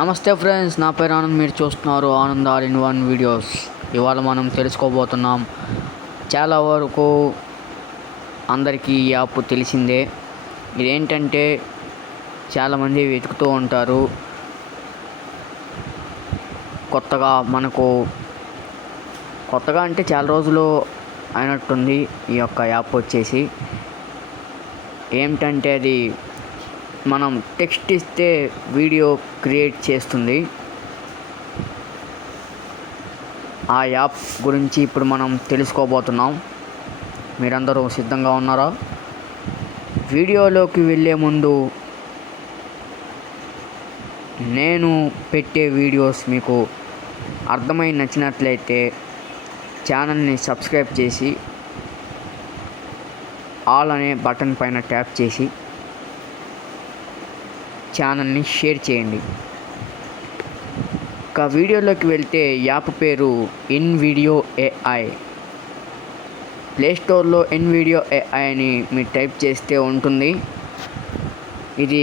నమస్తే ఫ్రెండ్స్ నా పేరు ఆనంద్ మీరు చూస్తున్నారు Anand all in one videos. ఇవాళ మనం తెలుసుకోబోతున్నాం చాలా వరకు అందరికీ ఈ యాప్ తెలిసిందే. ఇదేంటంటే చాలామంది వెతుకుతూ ఉంటారు. కొత్తగా మనకు కొత్తగా అంటే చాలా రోజులు అయినట్టుంది ఈ యొక్క యాప్ వచ్చేసి. ఏమిటంటే అది మనం టెక్స్ట్ ఇస్తే వీడియో క్రియేట్ చేస్తుంది. ఆ యాప్ గురించి ఇప్పుడు మనం తెలుసుకోబోతున్నాం. మీరందరూ సిద్ధంగా ఉన్నారా? వీడియోలోకి వెళ్ళే ముందు నేను పెట్టే వీడియోస్ మీకు అర్థమై నచ్చినట్లయితే ఛానల్ని సబ్స్క్రైబ్ చేసి ఆల్ అనే బటన్ పైన ట్యాప్ చేసి ఛానల్ని షేర్ చేయండి. ఇక వీడియోలోకి వెళ్తే యాప్ పేరు ఇన్ వీడియో ఏఐ ప్లేస్టోర్లో ఇన్ వీడియో ఏఐ అని మీరు టైప్ చేస్తే ఉంటుంది. ఇది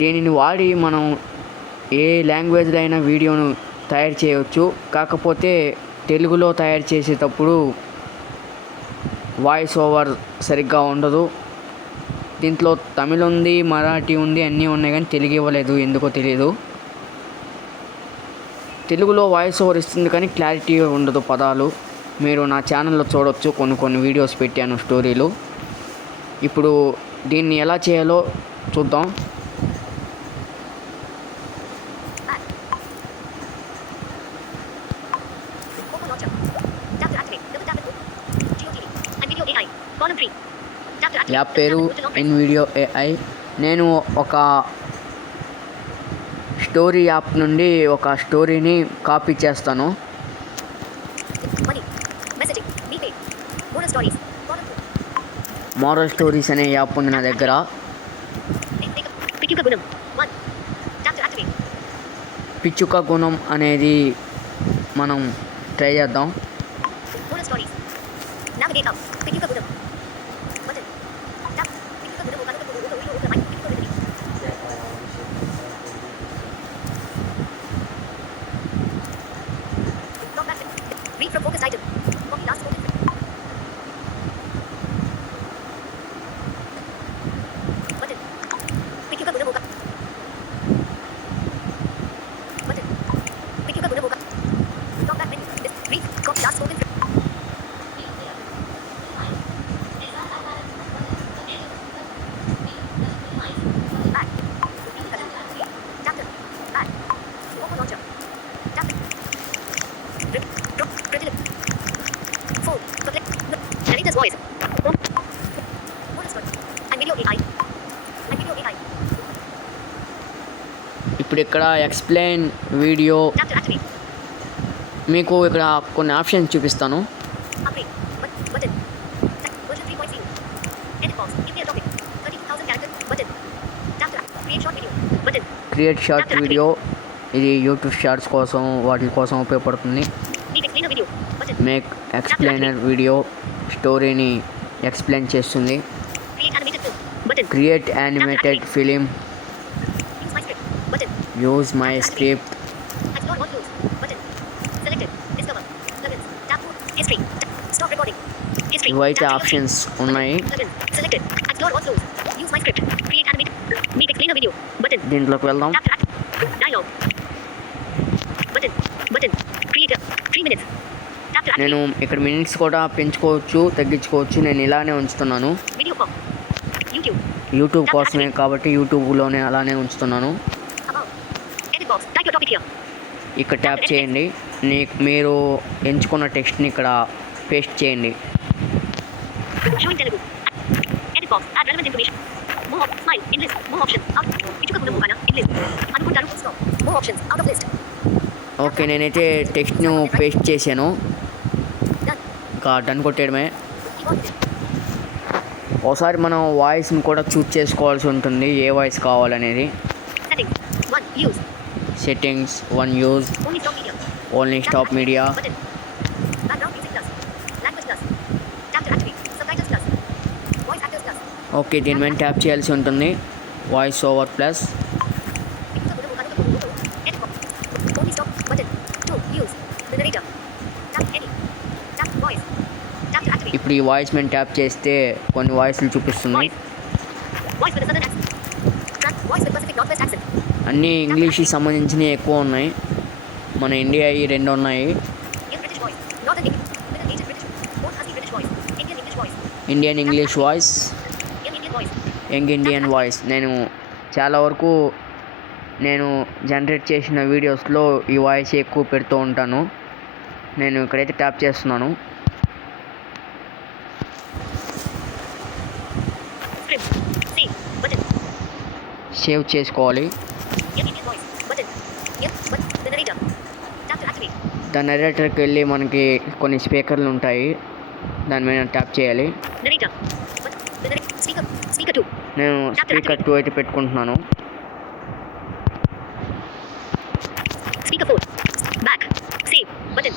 దీనిని వాడి మనం ఏ లాంగ్వేజ్లో అయినా వీడియోను తయారు చేయవచ్చు. కాకపోతే తెలుగులో తయారు చేసేటప్పుడు వాయిస్ ఓవర్ సరిగ్గా ఉండదు. దీంట్లో తమిళ్ ఉంది మరాఠీ ఉంది అన్నీ ఉన్నాయి కానీ తెలుగు ఇవ్వలేదు. ఎందుకో తెలియదు తెలుగులో వాయిస్ ఓవర్ ఇస్తుంది కానీ క్లారిటీ ఉండదు పదాలు. మీరు నా ఛానల్లో చూడొచ్చు కొన్ని కొన్ని వీడియోస్ పెట్టాను స్టోరీలు ఇప్పుడు దీన్ని ఎలా చేయాలో చూద్దాం Open launcher. Tap to activate. Double tap to GeoTV. And video AI. Column 3. App పేరు ఇన్ వీడియో ఏఐ నేను ఒక స్టోరీ యాప్ నుండి ఒక స్టోరీని కాపీ చేస్తాను. మారల్ స్టోరీస్ అనే యాప్ ఉంది నా దగ్గర. పిచ్చుక గుణం అనేది మనం ట్రై చేద్దాం. ఇక్కడ ఎక్స్ప్లెయిన్ వీడియో మీకు ఇక్కడ కొన్ని ఆప్షన్స్ చూపిస్తాను. క్రియేట్ షార్ట్ వీడియో ఇది యూట్యూబ్ షార్ట్స్ కోసం వాటి కోసం ఉపయోగపడుతుంది. మేక్ ఎక్స్ప్లెయినర్ వీడియో స్టోరీని ఎక్స్ప్లెయిన్ చేస్తుంది. Create animated film use my script. White options on my didn't look well now నేను ఇక్కడ మినిట్స్ కూడా పెంచుకోవచ్చు తగ్గించుకోవచ్చు నేను ఇలానే ఉంచుతున్నాను. యూట్యూబ్ కోసమే కాబట్టి యూట్యూబ్లోనే అలానే ఉంచుతున్నాను. ఇక్కడ ట్యాప్ చేయండి. మీరు ఎంచుకున్న టెక్స్ట్ని ఇక్కడ పేస్ట్ చేయండి. ఓకే నేనైతే టెక్స్ట్ను పేస్ట్ చేశాను. ఇంకా డన్ కొట్టేయడమే. ఒకసారి మనం వాయిస్ని కూడా చూజ్ చేసుకోవాల్సి ఉంటుంది. ఏ వాయిస్ కావాలనేది. settings one use only stop media only stop media button. background music plus language plus chapter activate subtitles plus voice actors plus okay దీని మీద ట్యాప్ చేయాల్సి ఉంటుంది వాయిస్ ఓవర్ ప్లస్ ఇప్పుడు ఈ వాయిస్ మీద ట్యాప్ చేస్తే కొన్ని వాయిస్లు చూపిస్తున్నాయి వాయిస్ విత్ సదర్ అన్నీ ఇంగ్లీష్కి సంబంధించినవి ఎక్కువ ఉన్నాయి. మన ఇండియా ఈ రెండు ఉన్నాయి. Indian English voice young Indian voice నేను చాలా వరకు నేను జనరేట్ చేసిన వీడియోస్లో ఈ వాయిస్ ఎక్కువ పెడుతూ ఉంటాను. నేను ఇక్కడైతే ట్యాప్ చేస్తున్నాను. సేవ్ చేసుకోవాలి. దాని నరేటర్కి వెళ్ళి మనకి కొన్ని స్పీకర్లు ఉంటాయి. దాని మీద ట్యాప్ చేయాలి. నేను స్పీకర్ టూ అయితే పెట్టుకుంటున్నాను.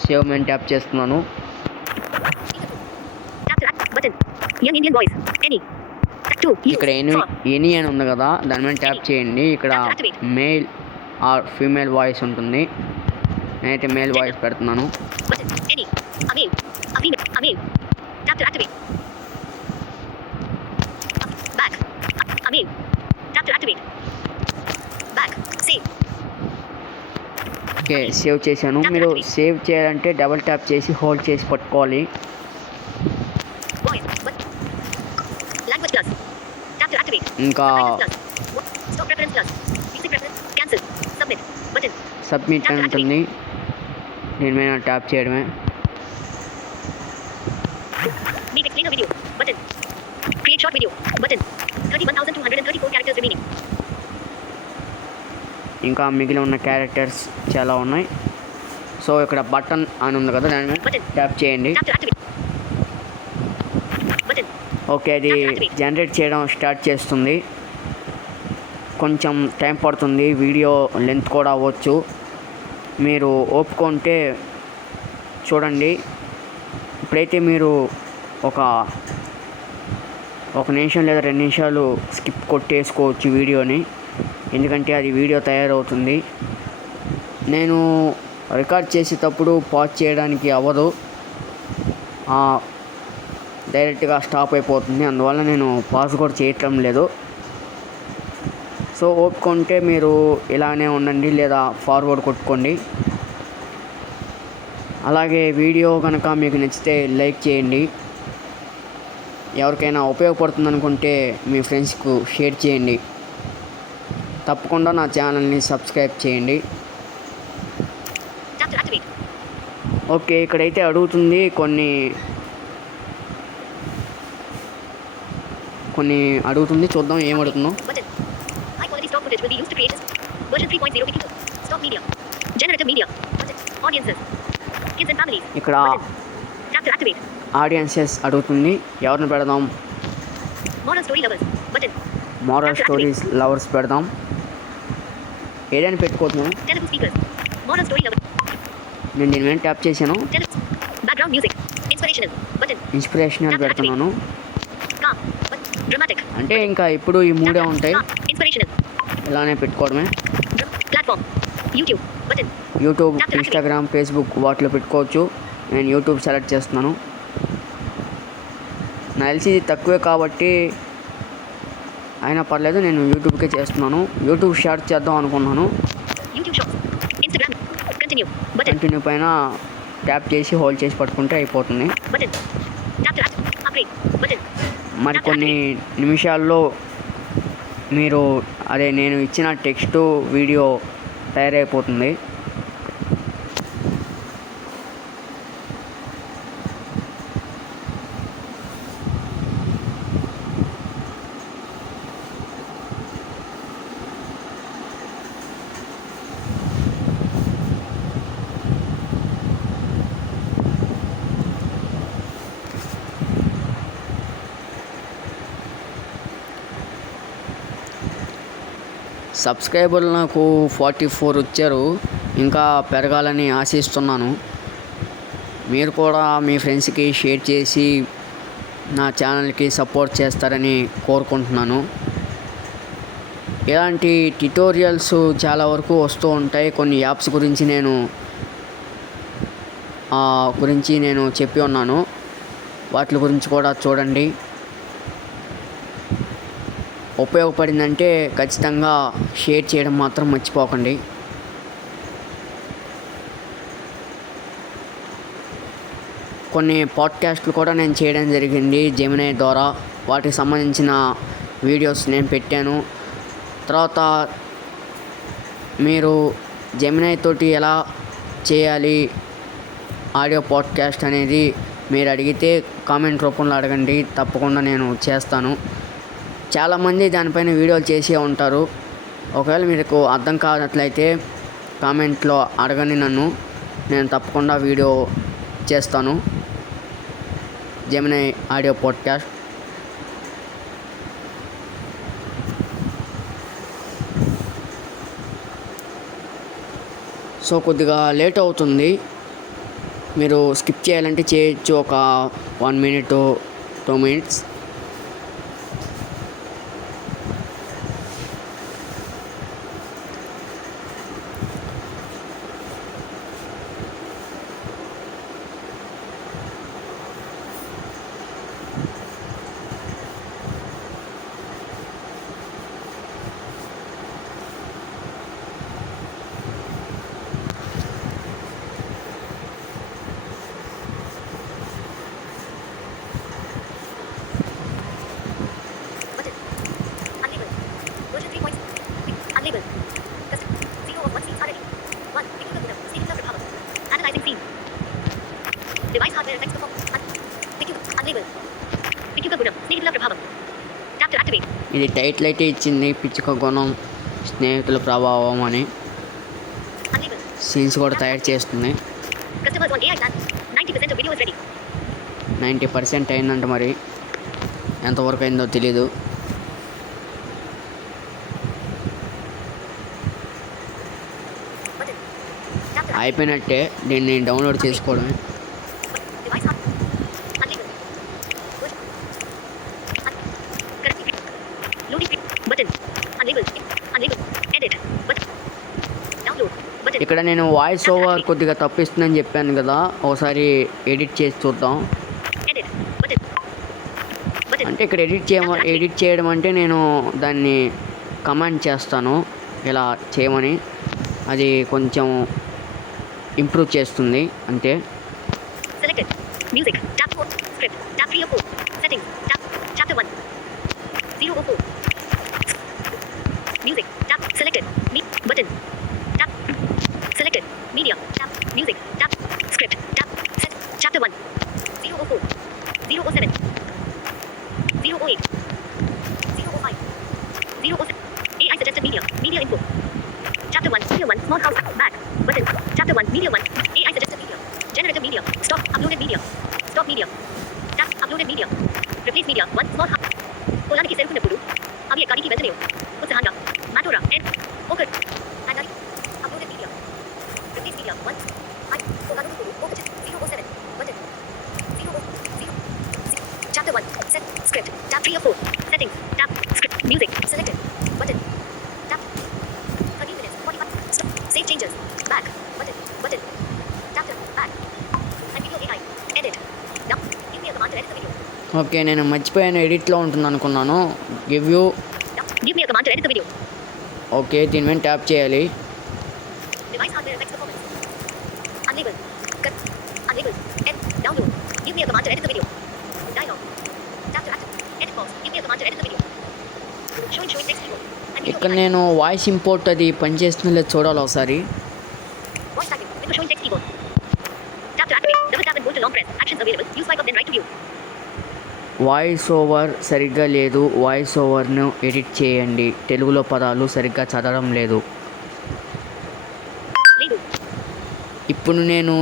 సేవ్ మేము ట్యాప్ చేస్తున్నాను. ఎనీ ఇక్కడ ఎనీ ఎనీ అని ఉంది కదా దాని మీద ట్యాప్ చేయండి. ఇక్కడ మేల్ ఆర్ ఫీమేల్ వాయిస్ ఉంటుంది. నేనైతే మేల్ వాయిస్ పెడుతున్నాను. ఓకే సేవ్ చేశాను. మీరు సేవ్ చేయాలంటే డబుల్ ట్యాప్ చేసి హోల్డ్ చేసి పట్టుకోవాలి Voice. But. Language plus. Tap to activate. ఇంకా Subtitles plus. Wo- Stop preference plus. Music preference. Cancel. Submit. ఇంకా సబ్మిట్ అని ఉంటుంది. దీని మీద ట్యాప్ చేయడమే. ఇంకా మిగిలిన ఉన్న క్యారెక్టర్స్ చాలా ఉన్నాయి. సో ఇక్కడ బటన్ అని ఉంది కదా ట్యాప్ చేయండి. ఓకే అది జనరేట్ చేయడం స్టార్ట్ చేస్తుంది. కొంచెం టైం పడుతుంది వీడియో లెంత్ కూడా అవ్వచ్చు. మీరు ఒప్పుకుంటే చూడండి. ఇప్పుడైతే మీరు ఒక ఒక నిమిషం లేదా రెండు నిమిషాలు స్కిప్ కొట్టేసుకోవచ్చు వీడియోని ఎందుకంటే అది వీడియో తయారవుతుంది. నేను రికార్డ్ చేసేటప్పుడు పాజ్ చేయడానికి అవ్వదు. డైరెక్ట్గా స్టాప్ అయిపోతుంది. అందువల్ల నేను పాస్ కూడా చేయటం లేదు. సో ఓపుకుంటే మీరు ఇలానే ఉండండి లేదా ఫార్వర్డ్ కొట్టుకోండి. అలాగే వీడియో కనుక మీకు నచ్చితే లైక్ చేయండి. ఎవరికైనా ఉపయోగపడుతుంది అనుకుంటే మీ ఫ్రెండ్స్కు షేర్ చేయండి. తప్పకుండా నా ఛానల్ని సబ్స్క్రైబ్ చేయండి. ఓకే ఇక్కడైతే అడుగుతుంది కొన్ని కొన్ని అడుగుతుంది చూద్దాం ఏం అడుగుతున్నాం ఇక్కడ ఆడియన్సెస్ అడుగుతుంది ఎవరిని పెడదాం? మోరల్ స్టోరీస్ లవర్స్ పెడదాం. ఏదైనా పెట్టుకోవచ్చు నేను దీని వెంట ట్యాప్ చేశాను. ఇన్స్పిరేషనల్ పెడుతున్నాను. అంటే ఇంకా ఇప్పుడు ఈ మూడే ఉంటాయి. ఇలానే పెట్టుకోవడమే. యూట్యూబ్ ఇన్స్టాగ్రామ్ ఫేస్బుక్ వాటిలో పెట్టుకోవచ్చు. నేను యూట్యూబ్ సెలెక్ట్ చేస్తున్నాను. నా తెలిసి ఇది తక్కువే కాబట్టి అయినా పర్లేదు నేను యూట్యూబ్కే చేస్తున్నాను. యూట్యూబ్ షార్ట్ చేద్దాం అనుకున్నాను. కంటిన్యూ పైన ట్యాప్ చేసి హోల్డ్ చేసి పట్టుకుంటే అయిపోతుంది Button. Tap to act. Upgrade. Button. మరికొన్ని నిమిషాల్లో మీరు అదే నేను ఇచ్చిన టెక్స్ట్ వీడియో తయారైపోతుంది. సబ్స్క్రైబర్లు నాకు ఫార్టీ ఫోర్ వచ్చారు. ఇంకా పెరగాలని ఆశిస్తున్నాను. మీరు కూడా మీ ఫ్రెండ్స్కి షేర్ చేసి నా ఛానల్కి సపోర్ట్ చేస్తారని కోరుకుంటున్నాను. ఇలాంటి ట్యుటోరియల్స్ చాలా వరకు వస్తూ ఉంటాయి. కొన్ని యాప్స్ గురించి నేను ఆ, గురించి నేను చెప్పి ఉన్నాను. వాటి గురించి కూడా చూడండి. ఉపయోగపడిందంటే ఖచ్చితంగా షేర్ చేయడం మాత్రం మర్చిపోకండి. కొన్ని పాడ్కాస్ట్లు కూడా నేను చేయడం జరిగింది జెమినై ద్వారా. వాటికి సంబంధించిన వీడియోస్ నేను పెట్టాను. తర్వాత మీరు జెమినై తోటి ఎలా చేయాలి ఆడియో పాడ్కాస్ట్ అనేది మీరు అడిగితే కామెంట్ రూపంలో అడగండి. తప్పకుండా నేను చేస్తాను. చాలామంది దానిపైన వీడియోలు చేసే ఉంటారు. ఒకవేళ మీకు అర్థం కానట్లయితే కామెంట్లో అడగని నన్ను. నేను తప్పకుండా వీడియో చేస్తాను. జెమినై ఆడియో పాడ్కాస్ట్ సో కొద్దిగా లేట్ అవుతుంది. మీరు స్కిప్ చేయాలంటే చేయొచ్చు. ఒక వన్ మినిట్ టూ మినిట్స్. ఇది టైటిల్ అయితే ఇచ్చింది పిచ్చుక గుణం స్నేహితుల ప్రభావం అని. సీన్స్ కూడా తయారు చేస్తుంది. నైంటీ పర్సెంట్ అయిందంట మరి. ఎంతవరకు అయిందో తెలీదు. అయిపోయినట్టే దీన్ని డౌన్లోడ్ చేసుకోవడమే. నేను వాయిస్ ఓవర్ కొద్దిగా తప్పిస్తుందని చెప్పాను కదా ఒకసారి ఎడిట్ చేసి చూద్దాం. అంటే ఇక్కడ ఎడిట్ చేయ ఎడిట్ చేయడం అంటే నేను దాన్ని కమాండ్ చేస్తాను ఇలా చేయమని. అది కొంచెం ఇంప్రూవ్ చేస్తుంది అంతే. Selected. Music. Tab 4. Script. Tab 3 of 4. Settings. Tab. Chapter 1. 0 of 4. Music. Tab. Selected. Me. Button. Tab. Selected. Media. Tab. Music. Tab. Script. Tab. Set. Chapter 1. 0 of 4. 0 of 7. 0 of 8. 0 of 5. 0 of 7. AI suggested media. Media info. Chapter 1. Media 1. Small house. Back. Button. Chapter 1. Media 1. AI suggested media. Generative media. Stop. Uploaded media. Stop media. Tap. Uploaded media. Replace media. 1. Small house. పొలానికి చేరుకున్నప్పుడు అవి ఎక్కడికి వెళ్తలేవు ఉత్సాహంగా మాటోరా ఎన్ ఒకటి and uploaded media replace media 1 ఐ పొలానికి ఒకటి 0 7 button 0 0 chapter 1 set script tap 3 or 4 settings tap script music selected button tap 30 minutes 45 stop save changes back button button to back and video AI edit now give me a command to edit the video okay నేను మర్చిపోయాను ఎడిట్లో ఉంటుంది అనుకున్నాను give you now give me a command to edit the video okay దీని మీద tap చేయాలి device hardware effects performance unlabeled cut unlabeled and download give me a command to edit the video dialog tap to active edit pause give me a command to edit the video showing showing text keyboard and video నేను voice import అది పనిచేస్తుందో చూడాలి ఒకసారి. Voice over సరిగ్గా లేదు. Voice ఓవర్ను edit చేయండి. తెలుగులో పదాలు సరిగ్గా చదవడం లేదు. ఇప్పుడు నేను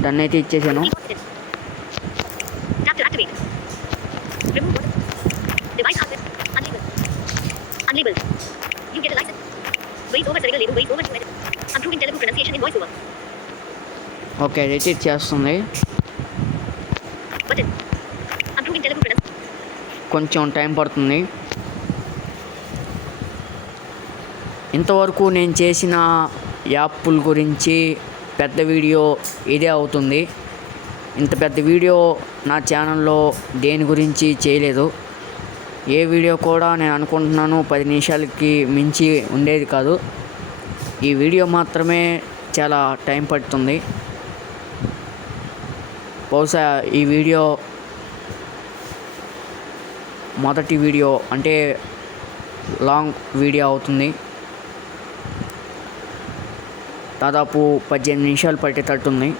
దాన్ని అయితే ఇచ్చేసాను. ఓకే ఎడిట్ చేస్తుంది. కొంచెం టైం పడుతుంది. ఇంతవరకు నేను చేసిన యాప్ల గురించి పెద్ద వీడియో ఇదే అవుతుంది. ఇంత పెద్ద వీడియో నా ఛానల్లో దేని గురించి చేయలేదు. ఏ వీడియో కూడా నేను అనుకుంటున్నాను పది నిమిషాలకి మించి ఉండేది కాదు. ఈ వీడియో మాత్రమే చాలా టైం పడుతుంది. బహుశా ఈ వీడియో మొదటి వీడియో అంటే లాంగ్ వీడియో అవుతుంది. దాదాపు పద్దెనిమిది నిమిషాలు పట్టేటట్టుంది.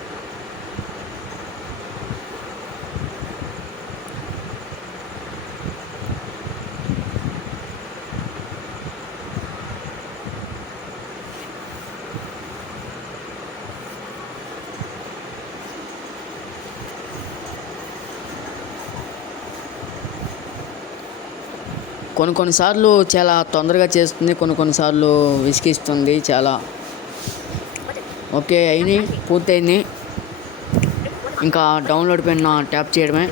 కొన్ని కొన్నిసార్లు చాలా తొందరగా చేస్తుంది కొన్ని కొన్నిసార్లు విసిగిస్తుంది చాలా. ఓకే అయింది పూర్తయింది. ఇంకా డౌన్లోడ్ పైన ట్యాప్ చేయడమే.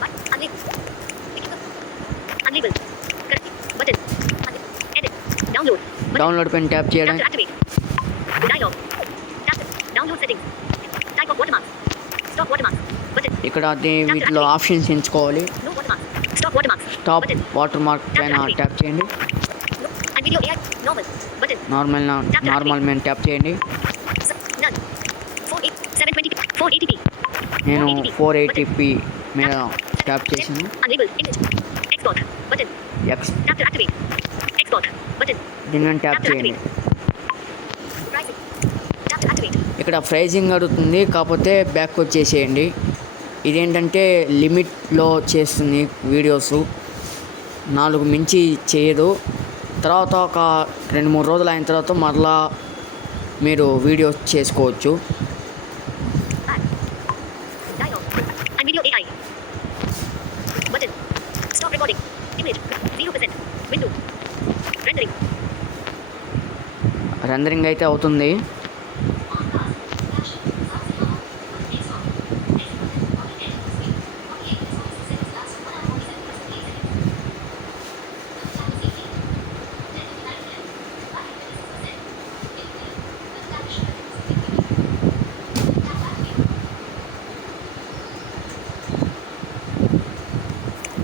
డౌన్లోడ్ పైన ట్యాప్ చేయడం ఇక్కడ వీటిలో ఆప్షన్స్ ఎంచుకోవాలి. టాప్ వాటర్ మార్క్ పైన ట్యాప్ చేయండి. నార్మల్ నార్మల్ మెయిన్ ట్యాప్ చేయండి. నేను ఫోర్ ఎయిటీపీ మీద ట్యాప్ చేసాను దీని మీద ట్యాప్ చేయండి. ఇక్కడ ప్రైజింగ్ అడుగుతుంది కాకపోతే బ్యాక్ వచ్చేసేయండి. ఇదేంటంటే లిమిట్లో చేస్తుంది వీడియోసు నాలుగు మించి చేయదు. తర్వాత ఒక రెండు మూడు రోజులు అయిన తర్వాత మరలా మీరు వీడియోస్ చేసుకోవచ్చు. Back. Dialog. And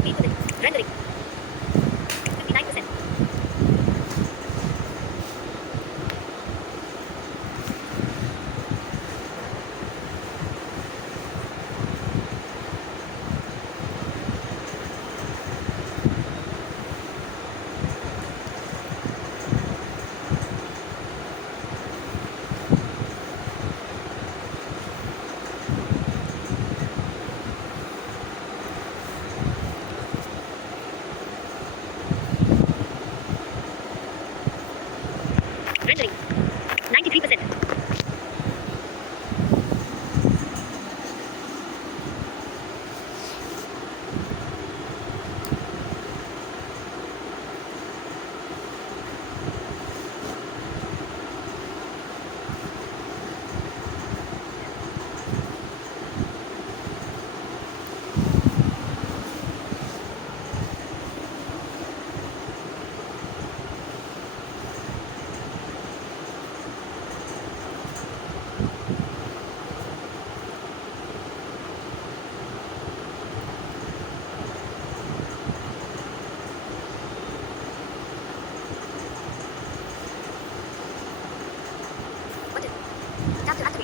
Rendering. Rendering.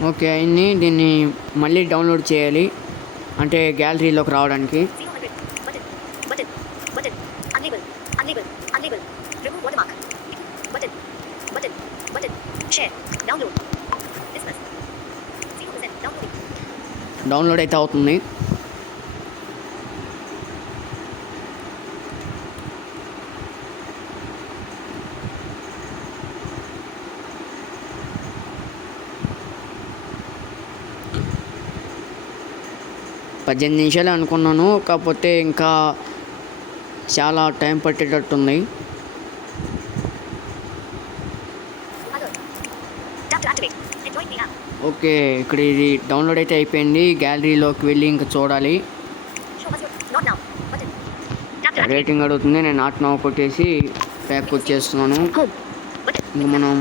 Okay అయింది. దీన్ని మళ్ళీ డౌన్లోడ్ చేయాలి. అంటే గ్యాలరీలోకి రావడానికి. డౌన్లోడ్ అయితే అవుతుంది. Button. Unlabeled. Unlabeled. Unlabeled. Remove watermark. Button. Button. Button. Share. Download. Dismiss. 0% downloading. Download అయితే అవుతుంది పద్దెనిమిది నిమిషాలే అనుకున్నాను. కాకపోతే ఇంకా చాలా టైం పట్టేటట్టుంది. ఓకే ఇక్కడ ఇది డౌన్లోడ్ అయితే అయిపోయింది. గ్యాలరీలోకి వెళ్ళి ఇంకా చూడాలి. రేటింగ్ అడుగుతుంది. నేను నాట్ నవ్వు కొట్టేసి ప్యాక్ వచ్చేస్తున్నాను. ఇంకా మనం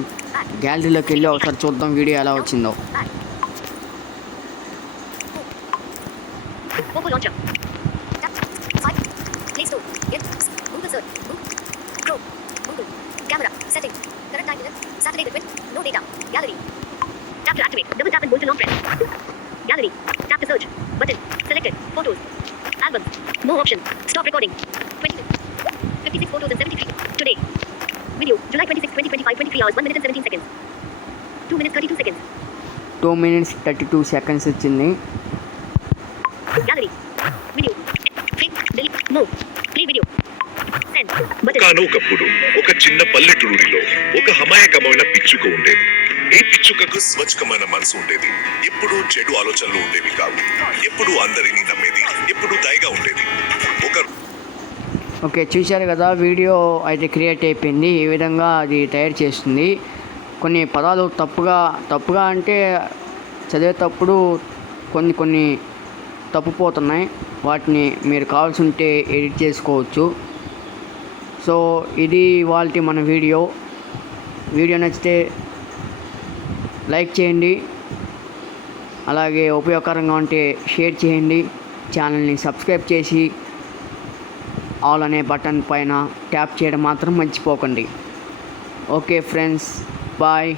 గ్యాలరీలోకి వెళ్ళి ఒకసారి చూద్దాం వీడియో ఎలా వచ్చిందో. Photos. Albums. More option. Stop recording. 20 minutes. 56 photos and 73. Today. Video. July 26, 2025. 23 hours. 1 minute and 17 seconds. 2 minutes 32 seconds. Two minutes thirty two seconds వచ్చింది Gallery. Video. Play. Delete. More. Play video. Send. Button. కానొకప్పుడు ఒక చిన్న పల్లెటూరిలో ఒక అమాయకమైన పిచ్చుక ఉండేది ఈ పిచ్చుకకు స్వచ్ఛమైన మనసు ఉండేది ఎప్పుడూ చెడు ఆలోచనలు ఉండేవి కావు ఎప్పుడు అందరినీ నమ్మేది ఇప్పుడు దయగా ఉండేది. ఓకే చూశారు కదా వీడియో అయితే క్రియేట్ అయిపోయింది. ఈ విధంగా అది తయారు చేస్తుంది. కొన్ని పదాలు తప్పుగా తప్పుగా అంటే చదివేటప్పుడు కొన్ని కొన్ని తప్పుపోతున్నాయి. వాటిని మీరు కావాల్సి ఉంటే ఎడిట్ చేసుకోవచ్చు. సో ఇది వాళ్ళకి మన వీడియో. వీడియో నచ్చితే లైక్ చేయండి. అలాగే ఉపయోగకరంగా ఉంటే షేర్ చేయండి. ఛానల్ని సబ్స్క్రైబ్ చేసి ఆల్ అనే బటన్ పైన ట్యాప్ చేయడం మాత్రం మర్చిపోకండి. Okay friends bye.